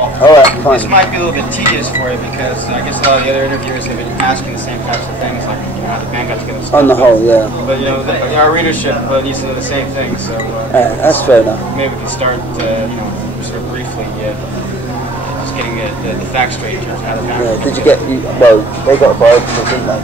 Alright, fine. This might be a little bit tedious for you because I guess a lot of the other interviewers have been asking the same types of things, like how the band got together. On the whole, yeah. But our readership needs to know the same thing, so that's fair enough. Maybe we can start, sort of briefly, just getting the facts straight in terms of how the band. Yeah. Did you get? Well, they got a biography, didn't they?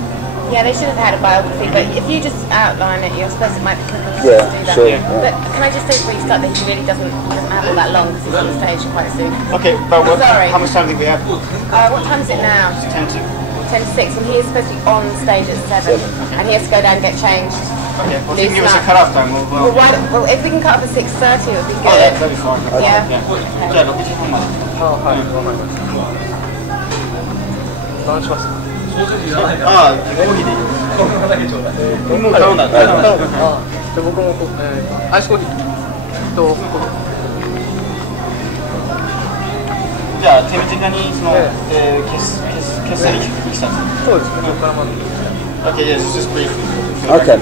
Yeah, they should have had a biography, but if you just outline it, I suppose it might be quicker to do that. Sure. Yeah. But can I just say before you start that he really doesn't have all that long because he's on stage quite soon. Okay, but Sorry. how much time do we have? What time is it now? It's 10 to. 10 to 6, and he is supposed to be on stage at 7, and he has to go down and get changed. Okay, well, if you can give us a cut-off time, well, if we can cut off at 6:30, it would be good. Oh, yeah, that'd be fine. Yeah. Yeah. じゃあ6時半まで。はい、わかりました。何します？コーヒーでいい。もう買うんだ。じゃあ僕もアイスコーヒーと。じゃあ手短にその決済にしたんです。そうですね。ここからまず。Okay, yes, just briefly. Okay.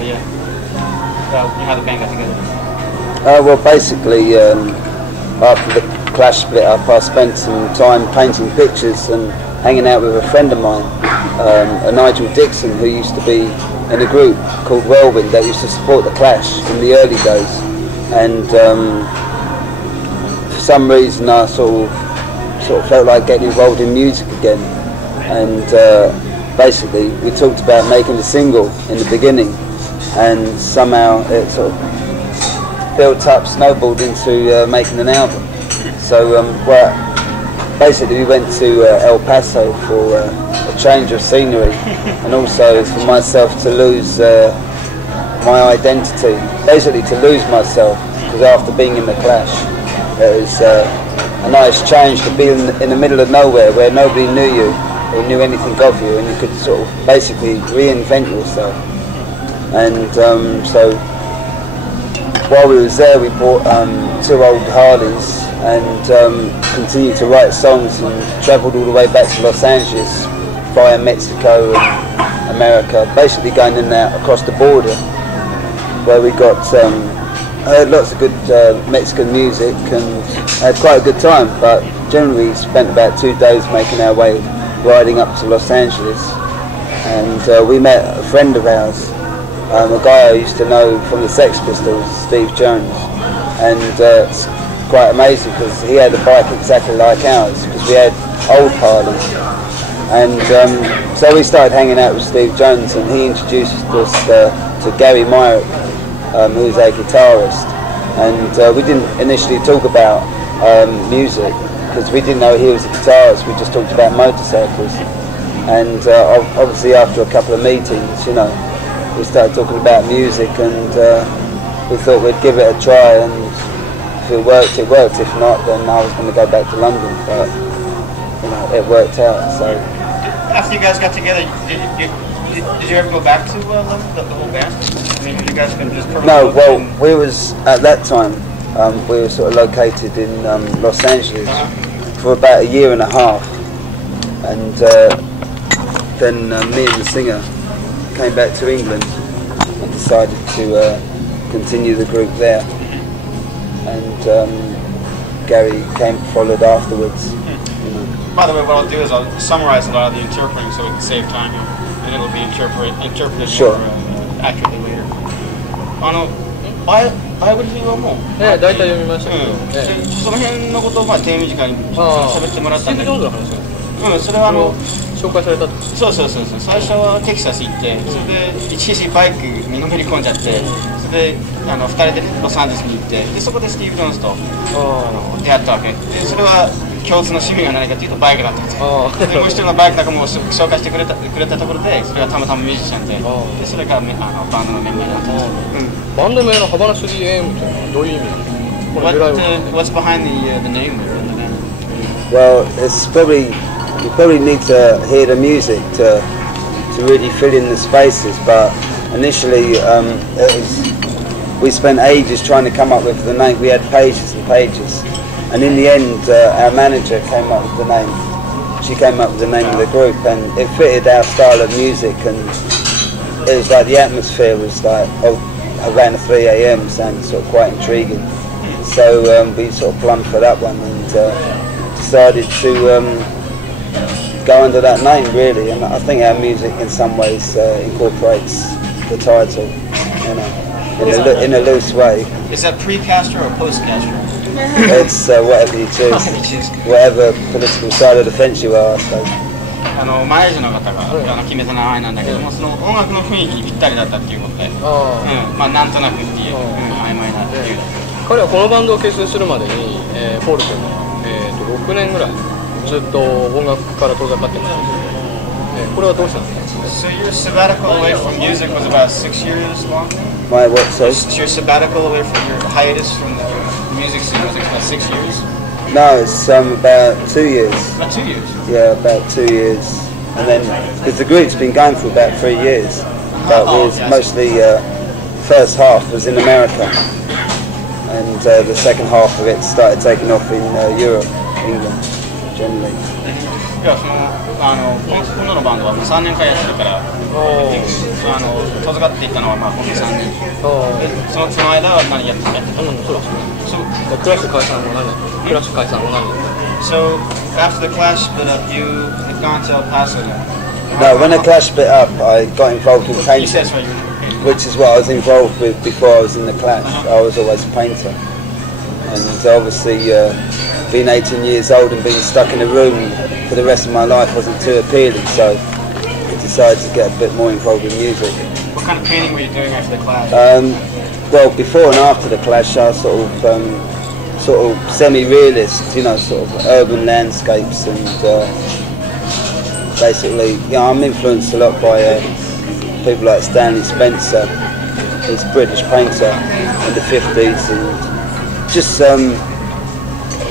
How the band got together. Well, basically, after the Clash split up, I spent some time painting pictures and hanging out with a friend of mine, a Nigel Dixon, who used to be in a group called Whirlwind that used to support the Clash in the early days. And for some reason, I sort of felt like getting involved in music again. And basically, we talked about making a single in the beginning, and somehow it sort of built up, snowballed into making an album. So, basically we went to El Paso for a change of scenery, and also for myself to lose my identity, basically to lose myself, because after being in the Clash, it was a nice change to be in the middle of nowhere where nobody knew you or knew anything of you, and you could sort of basically reinvent yourself. And so while we was there, we bought 2 old Harleys and continued to write songs and travelled all the way back to Los Angeles via Mexico and America, basically going in there across the border, where we got heard lots of good Mexican music and had quite a good time. But generally spent about 2 days making our way riding up to Los Angeles, and we met a friend of ours, a guy I used to know from the Sex Pistols, Steve Jones, and it's quite amazing because he had a bike exactly like ours, because we had old Harleys, and so we started hanging out with Steve Jones, and he introduced us to Gary Myrick, who's a guitarist, and we didn't initially talk about music because we didn't know he was a guitarist. We just talked about motorcycles, and obviously after a couple of meetings, we started talking about music, and we thought we'd give it a try, and if it worked, it worked. If not, then I was going to go back to London, but it worked out. So after you guys got together, did you ever go back to London, the whole band? I mean, you guys been just no. Well, we was at that time. We were sort of located in Los Angeles for about 1.5 years, and then me and the singer came back to England and decided to continue the group there, and Gary followed afterwards. By the way, what I'll do is I'll summarize a lot of the interpreting so we can save time here, and it'll be interpreted more accurately later. バイオグラフィーはもう大体読みましたけど、その辺のことを手短に喋ってもらったんだけど、それは紹介されたって。そう最初はテキサス行って、それで一時バイクにのめり込んじゃって、それで2人でロサンゼルスに行って、でそこでスティーブ・ジョーンズと出会ったわけで、それは共通の趣味が何かというとバイクだったんですよ。でもう一人のバイクなんかも紹介してくれたところで、それがたまたまミュージシャンで、それからバンドのメンバーになったんですよ。バンド名のハバナ 3AM っていうのはどういう意味なの？ What's behind the name? Well, you probably need to hear the music to really fill in the spaces, but initially we spent ages trying to come up with the name. We had pages and pages, and in the end our manager came up with the name. She came up with the name of the group, and it fitted our style of music, and it was like the atmosphere was like Havana 3AM, sounded sort of quite intriguing. So we sort of plumbed for that one, and decided to go under that name, really, and I think our music in some ways incorporates the title, you know, in a loose way. Is that pre-Castro or post-Castro? It's whatever you choose, whatever political side of the fence you are, I suppose. マネージャーの方が決めた名前なんだけども、その音楽の雰囲気にぴったりだったっていうことで、まあなんとなくっていう、曖昧なっていう。彼はこのバンドを結成するまでに、ポール君は、6年ぐらいずっと音楽から遠ざかってましたけど、これはどうしたんですか？ So your sabbatical away from music was about 6 years long? My what, sorry? Your sabbatical away from your hiatus from the music scene was about 6 years? No, it's about 2 years. About 2 years? Yeah, about 2 years. And then, because the group's been going for about 3 years, but was mostly, first half was in America, and the second half of it started taking off in Europe, England, generally. いや、今度のバンドはもう3年間やってるから、遠ざかっていったのはまあほんと3年。その間は何やってた？そうですね。クラッシュ解散は何だった？クラッシュ解散は何だった？ So after the Clash split up, you had gone to El Paso then? No, when the Clash split up, I got involved in painting, which is what I was involved with before I was in the Clash. I was always a painter, and obviously being 18 years old and being stuck in a room for the rest of my life wasn't too appealing, so I decided to get a bit more involved in music. What kind of painting were you doing after the Clash? Well, before and after the Clash, I was sort of semi-realist, you know, sort of urban landscapes, and basically, you know, I'm influenced a lot by people like Stanley Spencer. He's a British painter in the 50s, and just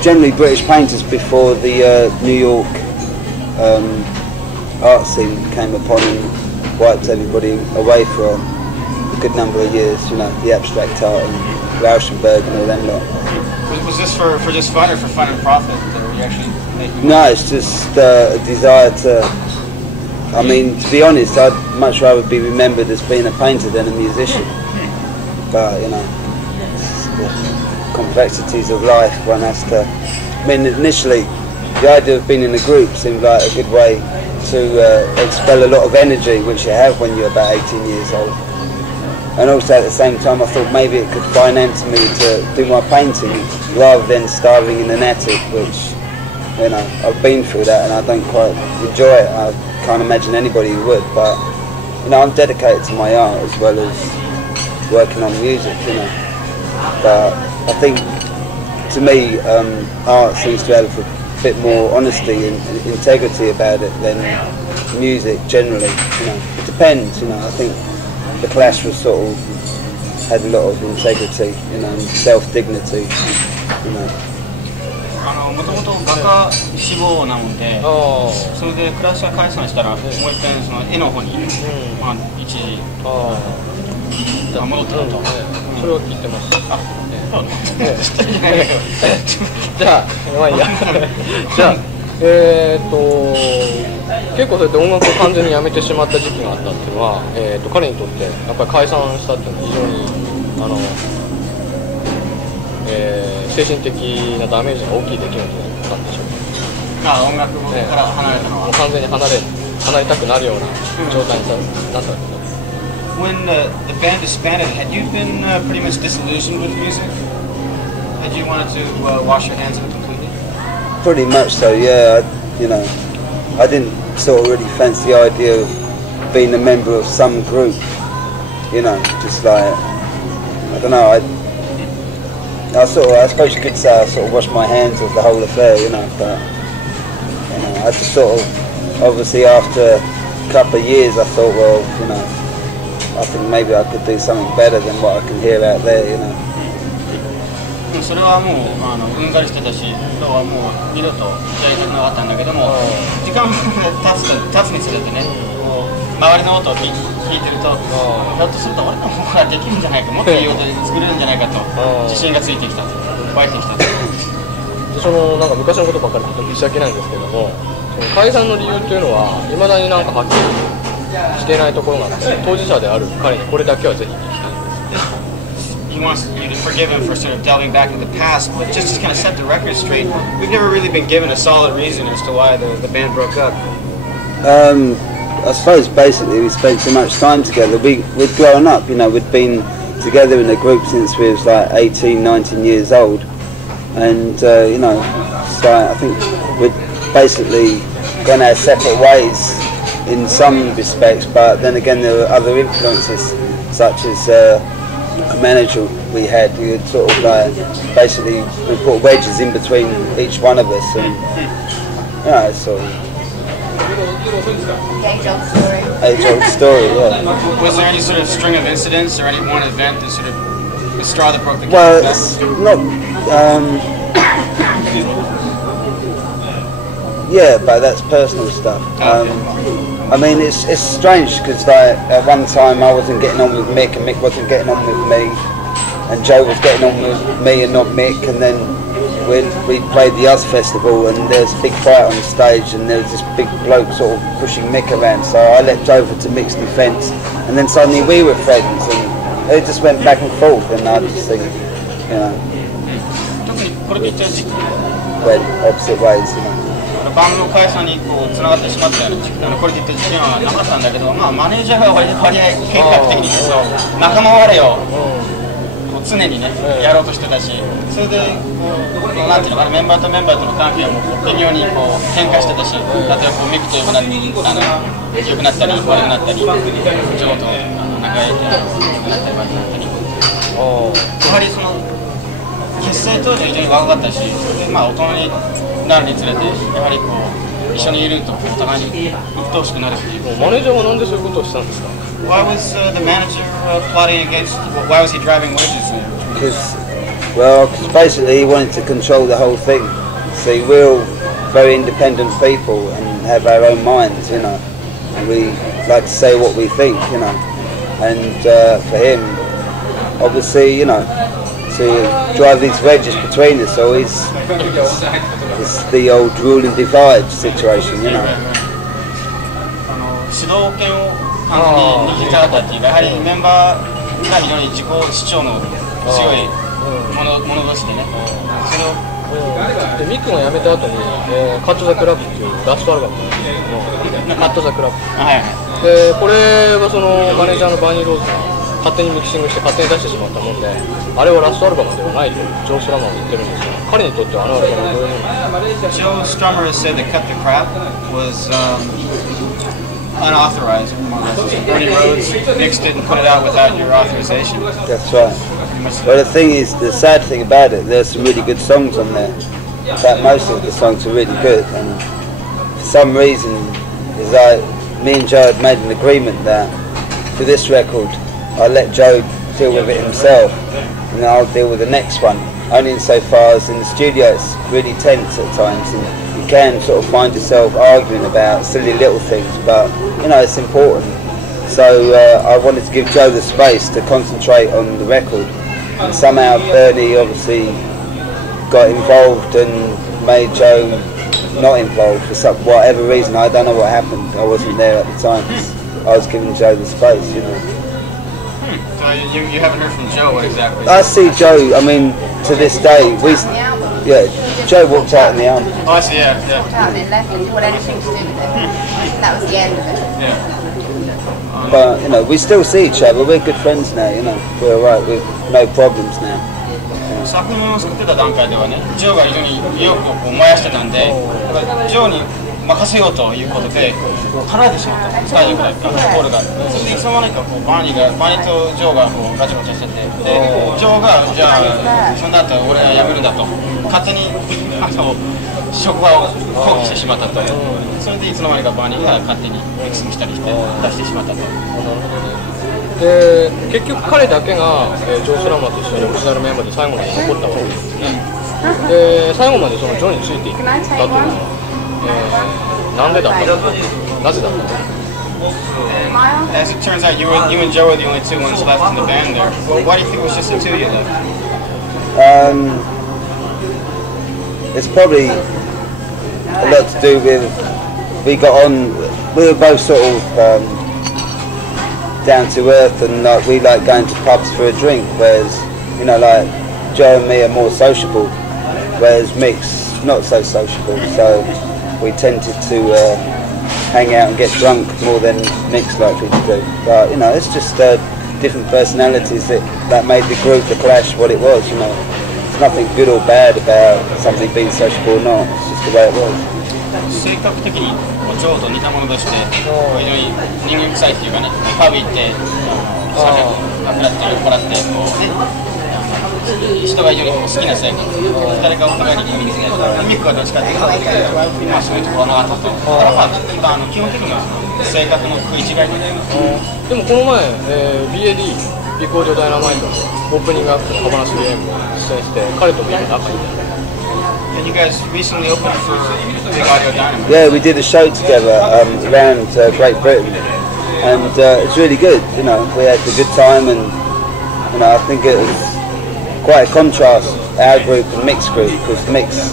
generally British painters before the New York art scene came upon and wiped everybody away for a good number of years, you know, the abstract art and Rauschenberg and all them lot. Was this for just fun or for fun and profit? Or were you actually making No, it's just a desire to, I mean, to be honest, I'd much rather be remembered as being a painter than a musician. But, you know, it's the complexities of life, one has to, I mean, initially, the idea of being in a group seemed like a good way to expel a lot of energy, which you have when you're about 18 years old. And also at the same time I thought maybe it could finance me to do my painting rather than starving in an attic, which, you know, I've been through that and I don't quite enjoy it. I can't imagine anybody who would, but, you know, I'm dedicated to my art as well as working on music, you know. But I think, to me, art seems to have a bit more honesty and integrity about it than music generally, you know. It depends, you know, I think the Clash was sort of had a lot of integrity, you know, and self-dignity, you know. もともと画家志望なので、それでクラッシュが解散したらもう一遍その絵の方に、まあ一時戻ったと。それを聞いてます。あ、そうじゃあまあいいや。じゃあ結構そうやって音楽を完全にやめてしまった時期があったっていうのは、彼にとってやっぱり解散したっていうのは非常に精神的なダメージが大きい出来事だったんでしょうか。音楽から離れたのは、完全に離れたくなるような状態になったわけです。When the band disbanded, had you been pretty much disillusioned with music? Had you wanted to wash your hands of it completely? Pretty much so, yeah. You know, I didn't sort of really fancy the idea of being a member of some group. You know, just like, I don't know, I suppose you could say I sort of washed my hands of the whole affair, you know, but, you know, I just sort of, obviously after a couple of years I thought, well, you know, I think maybe I could do something better than what I can hear out there, you know. それはもううんざりしてたし、今日はもう二度とやりたくなかったんだけども、時間が経つにつれてね、周りの音を聞いてると、ひょっとすると俺の方ができるんじゃないか、もっといい音で作れるんじゃないかと自信がついてきた、湧いてきた。そのなんか昔のことばっかり言って申し訳ないんですけども、その解散の理由っていうのは未だになんかはっきりしていないところがあって、当事者である彼にこれだけはぜひ聞きたいんです。he wants you to forgive him for sort of delving back into the past, but just to kind of set the record straight, we've never really been given a solid reason as to why the band broke up. I suppose basically we spent too much time together. We'd grown up, you know, we'd been together in a group since we was like 18, 19 years old, and you know, so I think we'd basically gone our separate ways in some respects, but then again there were other influences such as a manager we had who had sort of like basically we put wedges in between each one of us, and you know, sort of Age-old story. age-old story, yeah. Was there any sort of string of incidents or any one event that sort of the straw that broke the Well, camel's it's back? not. Yeah, but that's personal stuff. I mean, it's strange because like at one time I wasn't getting on with Mick and Mick wasn't getting on with me, and Joe was getting on with me and not Mick, and then we played the Us Festival and there was a big fight on stage and there was this big bloke sort of pushing Mick around, so I leapt over to Mick's defence, and then suddenly we were friends and it just went back and forth, and I just think, you know, 特にこれで言った時期 went opposite ways, you know. バンド解散にこう繋がってしまったようなこれで言った時期はなかったんだけど、まあマネージャーが割合計画的にね、そう仲間割れをこう常にねやろうとしてたし、それでこうなんていうのかな、メンバーとメンバーとの関係もこう微妙にこう変化してたし、例えばこうミクと良くなったり悪くなったり、ジョーと仲良くなったり悪くなったり、やはりその結成当時は非常に若かったし、それでまあ大人になるにつれてやはりこう一緒にいるとお互いに鬱陶しくなるっていう。マネージャーはなんでそういうことをしたんですか？ Why was the manager plotting against? Why was he driving wedges in? Because basically he wanted to control the whole thing. See, we're all very independent people and have our own minds, you know. And we like to say what we think, you know. And for him, obviously, you know, to drive these wedges between us, so it's the old rule and divide situation, you know. 主導権を完全に握りたかったっていうか、やはりメンバーが非常に自己主張の強い者同士でね、それをでミックが辞めた後に、カット・ザ・クラブっていうラストアルバムなんですけども、カット・ザ・クラブ、でこれはそのマネージャーのバーニー・ローズが勝手にミキシングして勝手に出してしまったもんで、あれはラストアルバムではないとジョー・ストラマーは言ってるんですが、彼にとってはあのアルバムはどういうものなんですか？ Joe Strummer has said that Cut the Crap was unauthorized, more or less. Bernie Rhodes mixed it and put it out without your authorization. That's right. Well, the thing is, the sad thing about it, there's some really good songs on there. In fact, most of the songs are really good, and for some reason, me and Joe had made an agreement that for this record, I'll let Joe deal with it himself, and then I'll deal with the next one. Only insofar as in the studio it's really tense at times, and you can sort of find yourself arguing about silly little things, but you know it's important. So I wanted to give Joe the space to concentrate on the record, and somehow Bernie obviously got involved and made Joe not involved for whatever reason. I don't know what happened. I wasn't there at the time. I was giving Joe the space, you know. So you haven't heard from Joe, what exactly? I see Joe, I mean, to this day, Joe walked out in the album. Oh, I see, yeah. Walked out and then left and didn't want anything to do with it. That was the end of it. Yeah. But, you know, we still see each other, we're good friends now, you know. We're alright, we've no problems now. 作品を作ってた段階ではね、ジョーが非常に意欲をこう燃やしてたんで、ジョーに任せようということで離れてしまったんです、最初からポールが。それでいつの間にかこうバーニーとジョーがこうガチャガチャしてて、でジョーがじゃあそんなだったら俺は辞めるんだと勝手に職場を放棄してしまったと。それでいつの間にかバーニーが勝手にミクシングしたりして出してしまったと。で結局彼だけが、ジョー・スラマーと一緒にオリジナルメンバーで最後まで残ったわけですね。で最後までそのジョーについていったというのは、なんでだったのか、なぜだったのか。As it turns out, you and Joe are the only two ones left in the band there. Well, why do you think it was just the two of you left? It's probably a lot to do with we were both sort of down to earth, and we like going to pubs for a drink, whereas You know, like Joe and me are more sociable, whereas Mick's not so sociable. So we tended to hang out and get drunk more than Mick's likely to do. But you know, it's just different personalities that made the group, the Clash, what it was. You know, there's nothing good or bad about somebody being sociable or not. It's just the way it was. 性格的にジョーと似たものとして非常に人間臭いっていうかね、パブ行って酒をって酔っ払ってこうね、人が非常に好きな性格、誰かお互いにミックはどっちかっていうと、まあそういうところはなかったと。だからまあ基本的には性格の食い違いみたいな。でもこの前、BAD ビコージョダイナマイトのオープニングアクトのハバナ 3AM を出演して彼とも今仲いい。And you guys recently opened for Big Audio Dynamite. Yeah, we did a show together around Great Britain, and it's really good. You know, we had a good time, and you know, I think it was quite a contrast, our group and Mick's group, because Mick's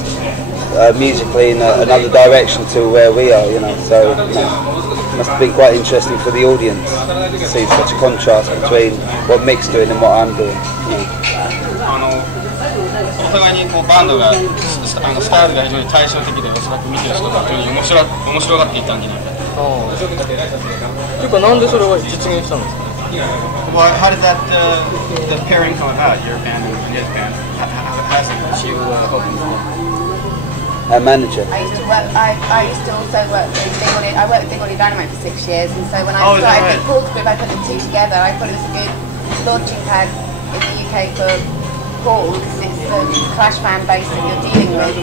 musically in another direction to where we are. You know, so you know, it must have been quite interesting for the audience to see such a contrast between what Mick's doing and what I'm doing. You know. お互いにこうバンドがスタイルが非常に対照的で、おそらく見てる人が非常に面白がっていたんじゃないかと。というかなんでそれは実現したんですかね。Well, how did that the pairing come about? Your band and his band. How did you open for? Our manager. I used to also work with Big Audio. I worked with Big Audio Dynamite for 6 years, and so when I started with Paul's group, I put the two together. I thought it was a good launching pad in the UK for Paul, because it's the Clash fan base that you're dealing with.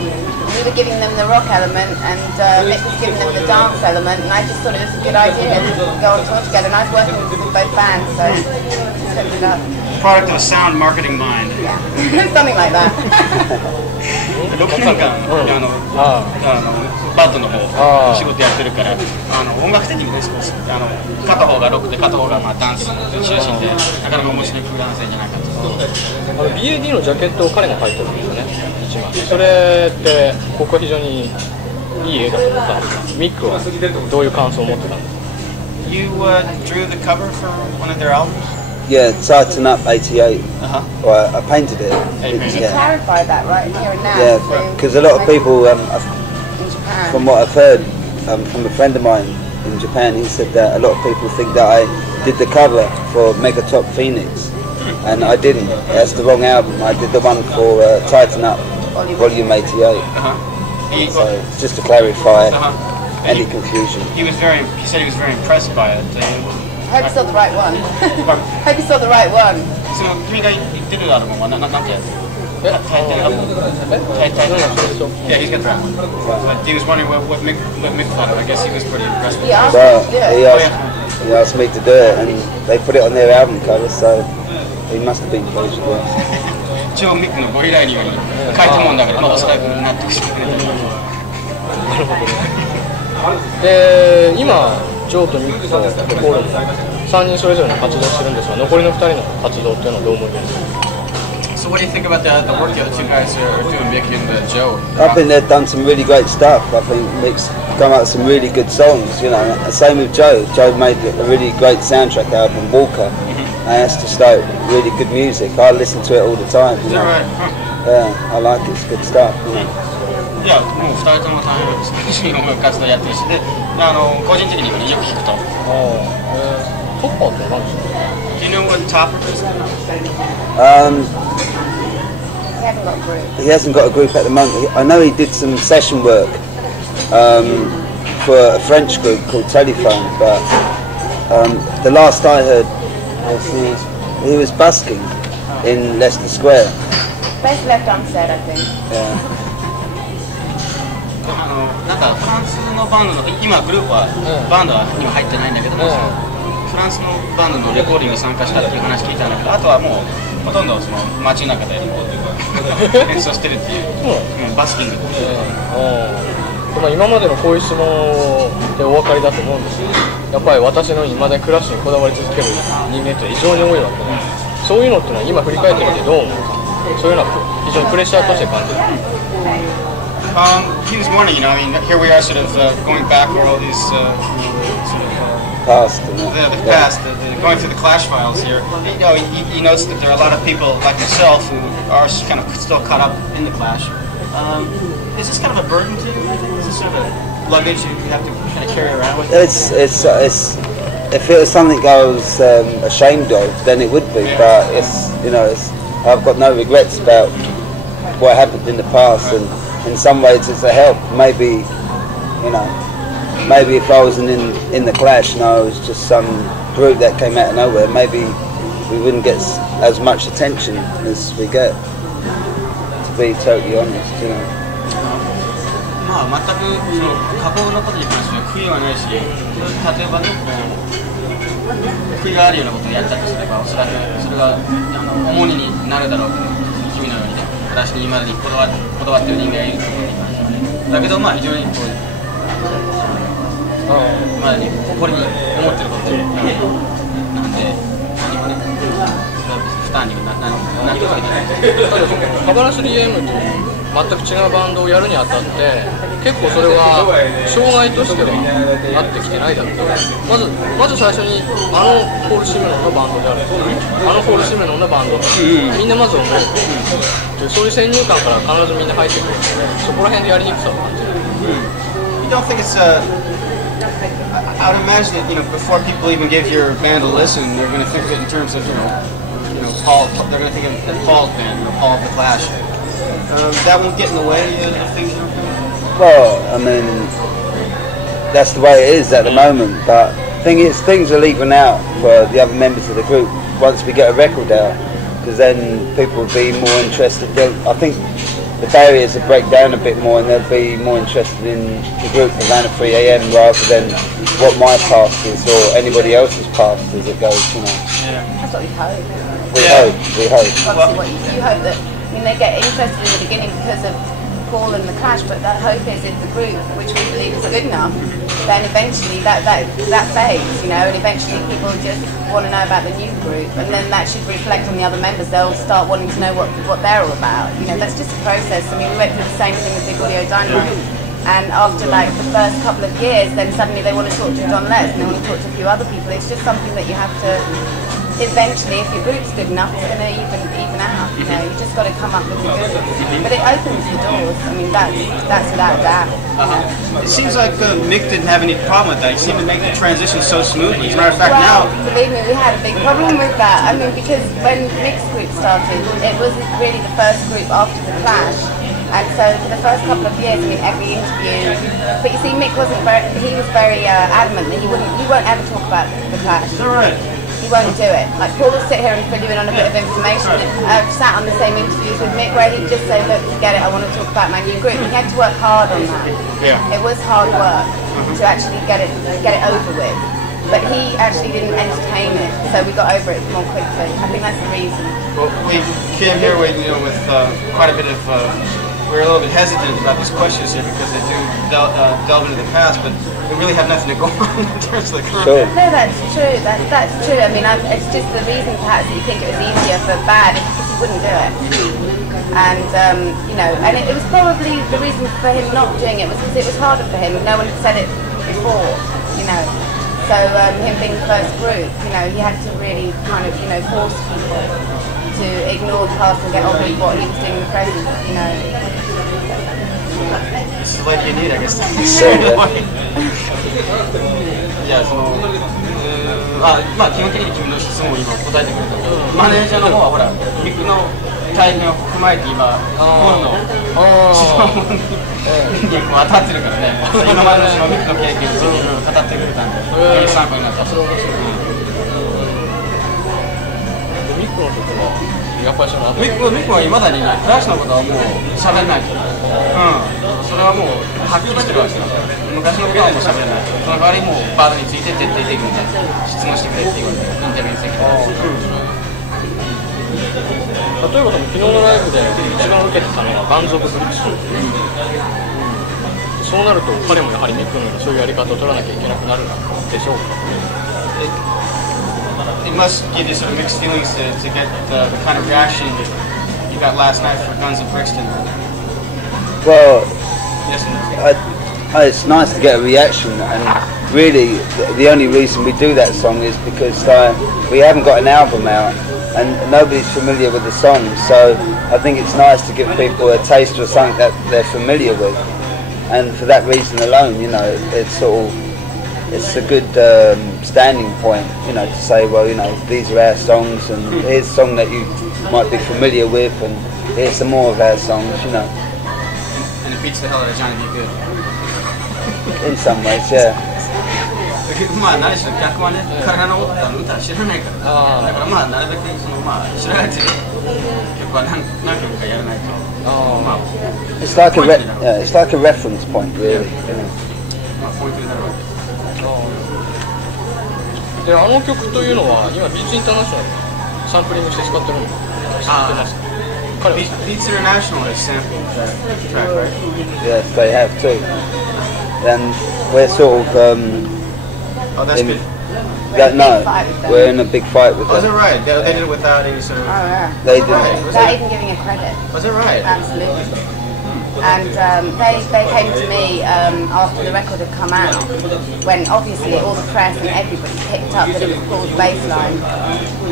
We were giving them the rock element, and Mick was giving them the dance element, and I just thought it was a good idea to go on tour together. And I was working with both bands, so just hooked it up. Product of a sound marketing mind. Yeah, something like that. 6年間バンドの方仕事やってるから、音楽的にね、片方がロックで片方がまあダンス中心で、なかなか面白い空欄性じゃないかと。BAD のジャケットを彼が描いてるんですよね、一枚。それって僕は非常にいい絵だと思ったんですが、ミックはどういう感想を持ってたんですか？ You drew the cover for one of their albums? Yeah, Tighten Up 88. Well, I painted it. You clarify that right here and now. Yeah, because a lot of people, from what I've heard from a friend of mine in Japan, he said that a lot of people think that I did the cover for Megatop Phoenix, and I didn't. That's the wrong album. I did the one for Tighten Up Volume 88. So just to clarify any confusion. He said he was very impressed by it. I hope you saw the right one. Hope you saw the right one. その君が言ってるアルバムはなんてやつ？タイトルアルバム。Yeah, he's got that one. But he was wondering what Mick thought of it. I guess he was pretty impressed with it. So he asked me to do it, and they put it on their album cover, so he must have been pleased with it. 一応ミックのご依頼により書いたもんだから、まあおそらく納得してくれた。で、今ジョーとミックとポールも3人それぞれの活動してるんですが、残りの2人の活動っていうのはどう思いますか？ So what do you think about the work the two guys are doing, Mick and Joe? I think they've done some really great stuff. I think Mick's come out with some really good songs, you know. Same with Joe. Joe made a really great soundtrack album, Walker, and that's just like really good music. I listen to it all the time, you know. Yeah, I like it. It's good stuff, you know. いや、もう2人とも大変素晴らしい音楽活動やってるし、で、個人的にもね、よく聞くと。トッパーって何ですか？ Do you know what Topper is? He hasn't got a group. He hasn't got a group at the moment. I know he did some session work for a French group called Telephone, but the last I heard he was busking in Leicester Square. Best left unsaid, I think. Yeah. なんかフランスのバンドの今グループはバンドには入ってないんだけども、フランスのバンドのレコーディングに参加したっていう話聞いたんだけど、あとはもうほとんどその街の中で演奏してるっていう、バスキングっていう。今までのこういう質問でお分かりだと思うんですけど、やっぱり私の今までクラッシュにこだわり続ける人間って非常に多いわけで、そういうのっていうのは今振り返ってみてどう思うか、そういうのは非常にプレッシャーとして感じる。He was wondering, you know, I mean, here we are sort of going back where all these sort of past. And the past, going through the Clash files here, you notice that there are a lot of people like myself who are kind of still caught up in the Clash. Is this kind of a burden to you? Is this sort of a luggage you have to kind of carry around with you? It's if it was something I was ashamed of, then it would be. But I've got no regrets about what happened in the past, and in some ways it's a help. Maybe if I wasn't in the Clash and I was just some group that came out of nowhere, maybe we wouldn't get as much attention as we get. To be totally honest, まあ全くその加工のことに関しては悔いはないし、例えばね、悔いがあるようなことをやったとすれば、おそらくそれが重荷になるだろうと、君のようにね、私に今までにこだわっている人間がいるということに関してはね。だけどまあ非常にこうまだに誇りに思っていることなんで、何もね、負担にはなんとかできない。ハバナ 3AM と全く違うバンドをやるにあたって結構それは障害としてはなってきてないだろう。まず最初にポール・シメノンのバンドであるとポール・シメノンのバンドみんなまず思うそういう先入観から必ずみんな入ってくるのでそこら辺でやりにくさを感じる。You don't think it's I would imagine that before people even give your band a listen, they're going to think of it in terms of Paul. They're going to think of it as Paul's band, Paul of the Clash. That won't get in the way of things. Well, I mean, that's the way it is at the moment. But thing is, things will even out for the other members of the group once we get a record out, because then people will be more interested. I think the barriers will break down a bit more, and they'll be more interested in the group Havana 3AM rather than what my past is or anybody else's past as it goes. Yeah. That's what we hope. We hope. Obviously, you hope that. They get interested in the beginning because of Paul and the Clash, but that hope is if the group, which we believe is good enough, then eventually that fades, and eventually people just want to know about the new group, and then that should reflect on the other members. They'll start wanting to know what they're all about. That's just a process. I mean, we went through the same thing with Big Audio Dynamite, and after like the first couple of years, then suddenly they want to talk to John Les and they want to talk to a few other people. It's just something that you have to. Eventually, if your group's good enough, it's going to even out. You just got to come up with the good. But it opens the doors. I mean, that's without a doubt. It seems like Mick didn't have any problem with that. He seemed to make the transition so smoothly. As a matter of fact, now believe me, we had a big problem with that. I mean, because when Mick's group started, it was really the first group after the Clash. And so for the first couple of years, every interview. But you see, Mick was very adamant that he won't ever talk about the Clash. All right. He won't do it. Like Paul will sit here and fill you in on a bit of information. I've sat on the same interviews with Mick where he'd just say, look, forget it, I want to talk about my new group. He had to work hard on that. Yeah. It was hard work to actually get it over with. But he actually didn't entertain it, so we got over it more quickly. I think that's the reason. Well, we came here with quite a bit of we're a little bit hesitant about these questions here because they do delve into the past, but we really have nothing to go on in terms of the current. Sure. No, that's true. That's true. I mean, it's just the reason perhaps that you think it was easier for Bad is because he wouldn't do it. And and it was probably the reason for him not doing it was because it was harder for him. No one had said it before, So him being the first group, he had to really kind of, force people to ignore the past and get on with what he was doing in the present, This is like you need, I guess. いや、まあ基本的に君の質問を今答えてくれたけど、マネージャーの方はほら、ミクの体験を踏まえて今、本の質問に当たってるからね、今までのミクの経験をいろいろ語ってくれたんで、参考になった。ミクの時はやっぱりミクはいまだにね、クラッシュのことはもう喋れない。それはもうはっきりしてるわけですよ。昔のことはもう喋れない。その代わりもうバードについて徹底的に質問してくれって言われて、インタビュー席で。例えば昨日のライブで一番受けてたのはバンズ・オブ・ブリッジ。そうなると彼もやはりミクのようなそういうやり方を取らなきゃいけなくなるでしょうか。It must give you sort of mixed feelings to get the kind of reaction you got last night for Guns of Brixton. Well, yes, it's nice to get a reaction, and really the only reason we do that song is because we haven't got an album out and nobody's familiar with the song, so I think it's nice to give people a taste of something that they're familiar with, and for that reason alone, you know, it's a good standing point, you know, to say, well, you know, these are our songs, and here's a song that you might be familiar with, and here's some more of our songs, you know. And it beats the hell out of Johnny B. Good. In some ways, yeah. まあ何しろ客はね、彼らの歌は知らないから、だからまあなるべくそのまあ知らない曲は何曲かやらないと、まあ It's like a reference point, really. まあポイントになるわけです。で、あの曲というのは今ビーツインターナショナルサンプリングして使ってるの知ってますか？Beats International has sampled that track, right? Yes, they have too. And we're sort of Oh, that's good. No, we're in a big fight with them. Was it right? They did it without any sort of... Oh, yeah. They did. Without even giving a credit. Was it right? Absolutely. And they came to me after the record had come out, when obviously all the press and everybody picked up that it was Paul's bass line.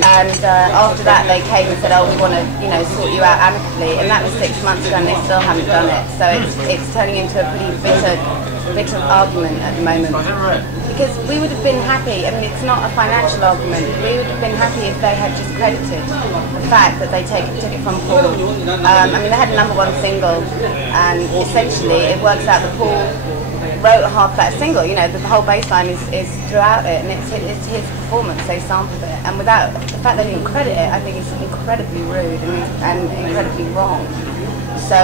And after that they came and said, oh, we want to, you know, sort you out amicably. And that was 6 months ago and they still haven't done it. So it's turning into a pretty bitter argument at the moment. Because we would have been happy, I mean, it's not a financial argument, we would have been happy if they had just credited the fact that they took it from Paul. I mean, they had a #1 single, and essentially it works out that Paul wrote half that single, you know, the whole bass line is throughout it, and it's his performance, they sampled it, and without the fact that they didn't credit it, I think it's incredibly rude and incredibly wrong. So,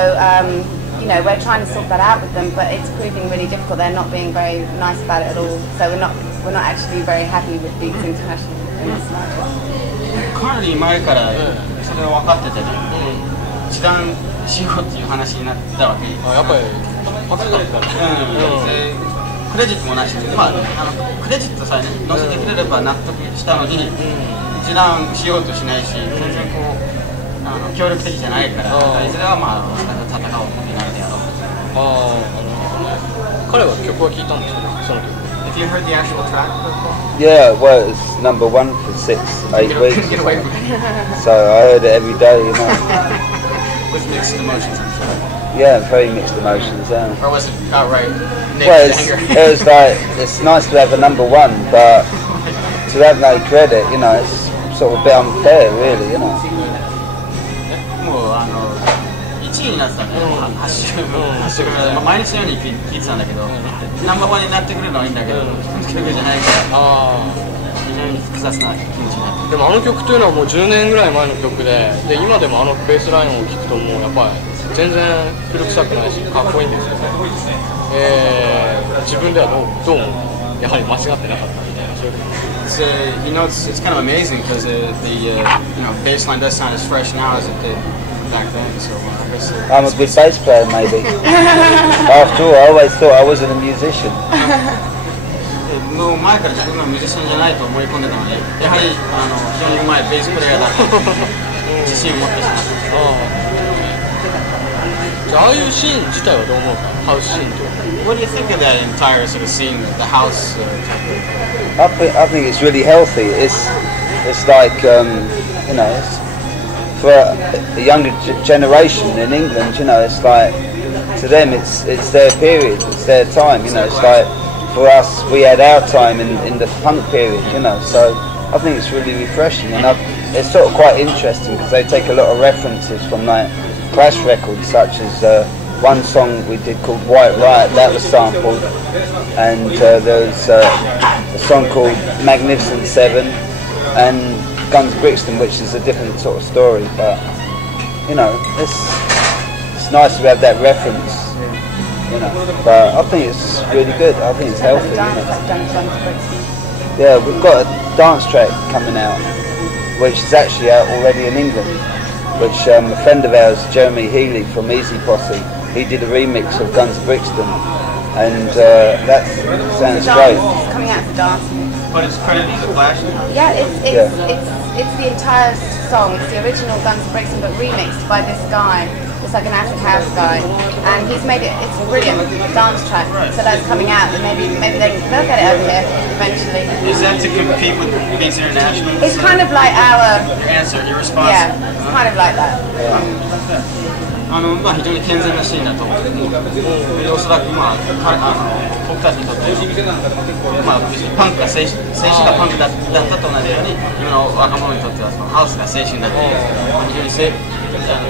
you know, we're trying to sort that out with them, but it's proving really difficult. They're not being very nice about it at all. So we're not actually very happy with Beats International in this matter. かなり前からそれは分かっててね、一段しようっていう話になったわけ。やっぱり分かったんだ。で、クレジットもなしに、まあクレジットさえね載せてくれれば納得したのに、一段しようとしないし、全然こう。協力的じゃないから、いずれはまあ戦おうってなるであろう。彼は曲は聴いたんですけど、その曲。If you heard the actual track? Yeah, well, it's #1 for 6-8 weeks. So I heard it every day, you know. With mixed emotions, I'm sure. Yeah, very mixed emotions. Or was it outright well, negative anger? It was like, it's nice to have a #1, but to have no credit, you know, it's sort of a bit unfair, really, you know. もう1位になってたんだよ、8週分、毎日のように聞いてたんだけど、ナンバーワンになってくるのはいいんだけど、人の曲じゃないから、非常に複雑な気持ちになって。でもあの曲というのはもう10年ぐらい前の曲で、今でもあのベースラインを聴くともうやっぱり全然古臭くないし、かっこいいんですよね。自分ではどうもやはり間違ってなかったみたいな、そういう。You know, it's kind of amazing because the bass line does sound as fresh now as it did back then. So I guess I'm a good bass player, maybe. After all, I always thought I wasn't a musician. もう前から自分がミュージシャンじゃないと思い込んでたので、やはり非常にうまいベースプレイヤーだと自信を持ってしまった。じゃあああいうシーン自体はどう思うか、ハウスシーンと。What do you think of that entire sort of scene, the house? I think it's really healthy. It's like you know, it's for a younger generation in England. You know, it's like to them it's their period, it's their time. You know, it's like for us we had our time in the punk period. You know, so I think it's really refreshing, and it's sort of quite interesting because they take a lot of references from like Clash records, such as. One song we did called White Riot, that was sampled, and there was a song called Magnificent Seven and Guns Brixton, which is a different sort of story, but you know, it's nice to have that reference, you know, but I think it's really good, I think it's healthy, you know. Yeah, we've got a dance track coming out, which is actually out already in England, which a friend of ours, Jeremy Healy from Easy Posse, he did a remix of Guns Brixton, and that sounds great. It's coming out as a dance mix. But it's credited to Clash? Yeah, it's the entire song. It's the original Guns Brixton, but remixed by this guy. There's looks like an acid house guy, and he's made it. It's a brilliant dance track. So that's coming out, and maybe they'll get it over here eventually. Is that to compete with Beats International? It's kind of like our your response. Yeah, it's kind of like that. 非常に健全なシーンだと思う。おそらく僕たちにとって、パンクが青春がパンクだったと同じように、今の若者にとってはそのハウスが青春だという非常に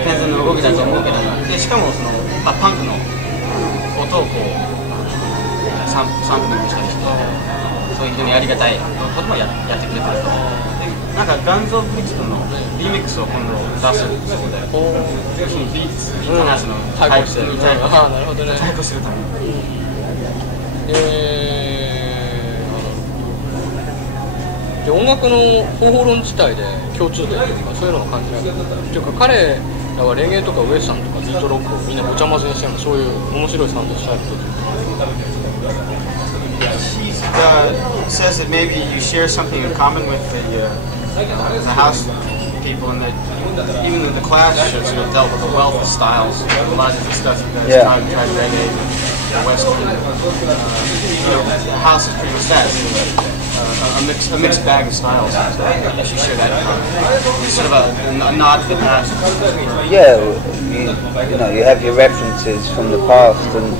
健全な動きだと思うけども、でしかもその、パンクの音をこうサンプリングしたりして、そういう非常にありがたいこともやってくれてると。なんかガンズ・オブ・ブリッジとのリミックスを今度出すそうで、そのビーツインターナショナルの対抗してるために。で音楽の方法論自体で共通点とかそういうのを感じないというか、彼らはレゲエとかウエスタンとかビートロックをみんなごちゃ混ぜにしてるの、そういう面白いサウンドスタイルというか。She says that maybe you share something in common with the house people, and that even the Clash sort of dealt with a wealth of styles. A lot of the stuff you guys tried reggae, Western, the house is pretty much that. A mixed bag of styles. So I guess you share that in common. It's sort of a nod to the past. Yeah, you know, you have your references from the past, and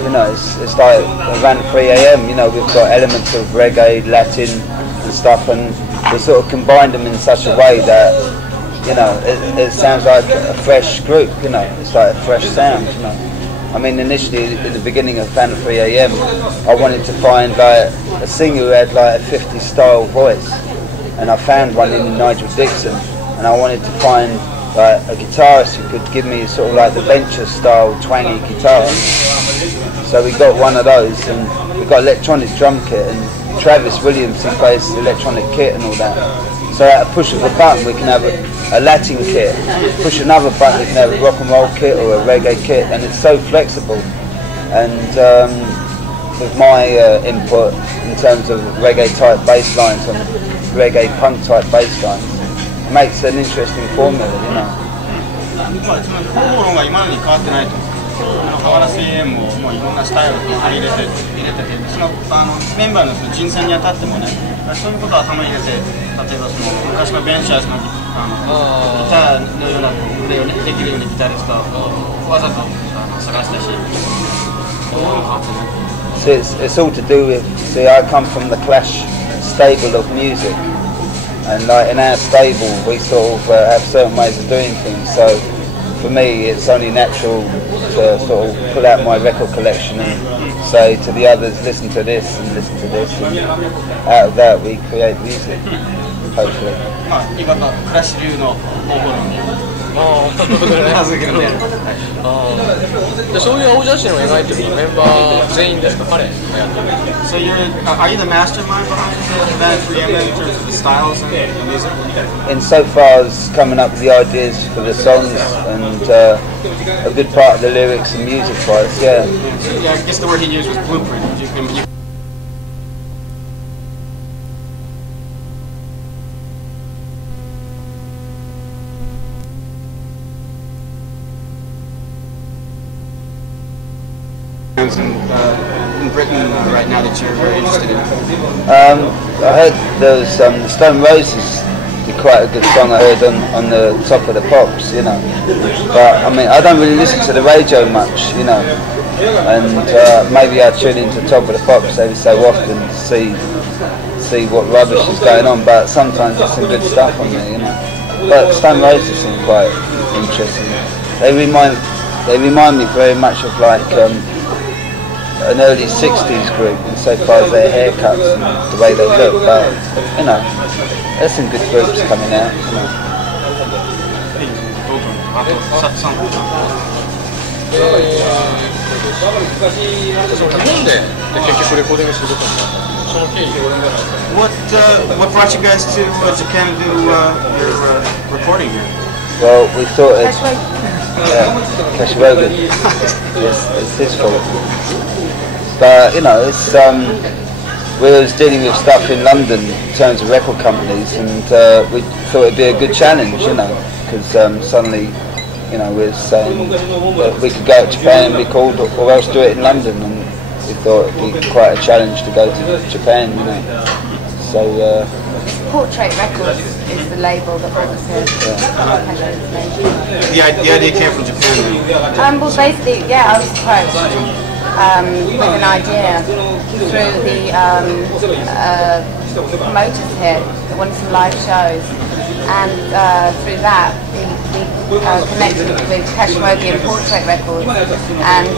you know, it's like around 3 AM, you know, we've got elements of reggae, Latin and stuff, and we sort of combined them in such a way that, you know, it sounds like a fresh group, you know, it's like a fresh sound, you know. I mean, initially, at the beginning of Havana 3 AM, I wanted to find like a singer who had like a 50s style voice, and I found one in Nigel Dixon, and I wanted to find like a guitarist who could give me sort of like the Venture style twangy guitar. So we got one of those, and we got electronic drum kit, and Travis Williams, he plays electronic kit and all that. So at a push of a button we can have a Latin kit, push another button we can have a rock and roll kit or a reggae kit, and it's so flexible. And with my input in terms of reggae type bass lines and reggae punk type bass lines, it makes an interesting formula, you know. ハワナ CM をもういろんなスタイルを入れてて、そのメンバーの人選にあたってもね、そういうことを頭に入れて、例えばその昔のベンチャーズのギターのようなプレーをできるようにギタリストをわざと探したし、どういうの変わってね。So it's all to do with, see, I come from the Clash stable of music, and like in our stable we sort of have certain ways of doing things, so for me it's only natural to sort of pull out my record collection and say to the others, listen to this and listen to this, and out of that we create music, hopefully. 今のクラッシュ流の方法論にそういう青写真を描いてるのはメンバー全員ですか、彼がやってる。So are you the mastermind behind that 3M in terms of the styles and the music? In so far as coming up with the ideas for the songs and a good part of the lyrics and music wise, yeah. Yeah, I guess the word he used was blueprint. In Britain right now that you're very interested in? I heard there was the Stone Roses did quite a good song I heard on the Top of the Pops, you know. But I mean, I don't really listen to the radio much, you know. And maybe I tune into Top of the Pops every so often to see what rubbish is going on. But sometimes there's some good stuff on there, you know. But Stone Roses seem quite interesting. They remind me very much of like an early 60s group insofar as their haircuts and the way they look, but you know, there's some good groups coming out, you know. 日本で結局レコーディングすることになったその経緯どういうの What brought you guys to Japan to do your recording here? Well, we thought Kashirogan it's his fault. But you know, it's we was dealing with stuff in London in terms of record companies, and we thought it'd be a good challenge, you know, because suddenly you know, we were saying that we could go to Japan and be called, or else do it in London, and we thought it'd be quite a challenge to go to Japan, you know. So Portrait Records is the label that brought us here. The idea came from Japan. Well, basically, yeah, I was approached with an idea through the promoters here that wanted some live shows, and through that we connected with Kashimogi and Portrait Records, and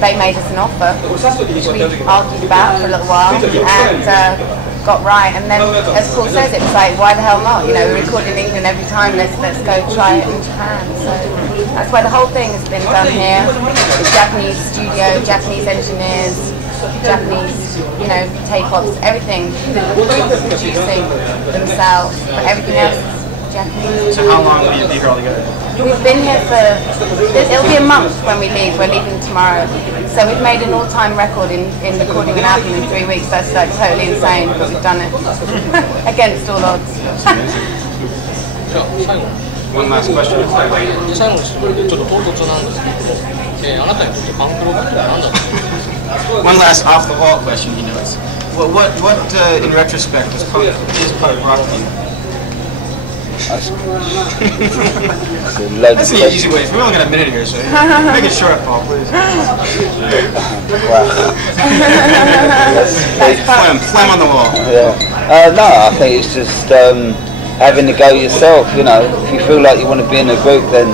they made us an offer which we argued about for a little while and got right. And then, as Paul says, it was like, why the hell not? You know, we record in England every time, let's go try it in Japan. So that's why the whole thing has been done here. The Japanese studio, Japanese engineers, Japanese, you know, tape-ops, everything. The group are producing themselves, but everything else is Japanese. So how long will you be here all together? We've been here for, it'll be a month when we leave. We're leaving tomorrow. So we've made an all-time record in recording an album in 3 weeks. That's like totally insane, but we've done it. Against all odds. One last question. 最後にちょっと唐突なんですけど、あなたにとってパンクロックって何だったんですか？ One last off-the-wall question, he knows. What in retrospect, is punk rock to you? That's That's the easy way. We're only got a minute here, so make it short, Paul, please. Phlegm on the wall. Yeah. No, I think it's just having to go yourself. You know, if you feel like you want to be in a group, then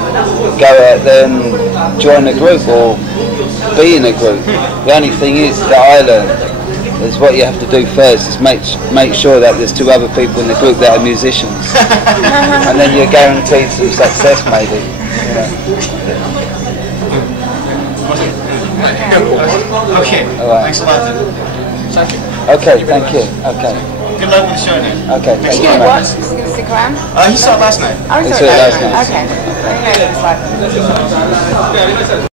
go out there and join a group or be in a group. The only thing is that I learned is what you have to do first is make sure that there's 2 other people in the group that are musicians, and then you're guaranteed some success, maybe. You know. Okay. All right. Thanks a lot. Thank you. Okay, thank you. Okay. Good luck with the show, now. Okay. Are Thank you you going to very watch? much. Is he going to stick around? He saw it last night. I He saw saw it it last last night. Okay. I know what it's like.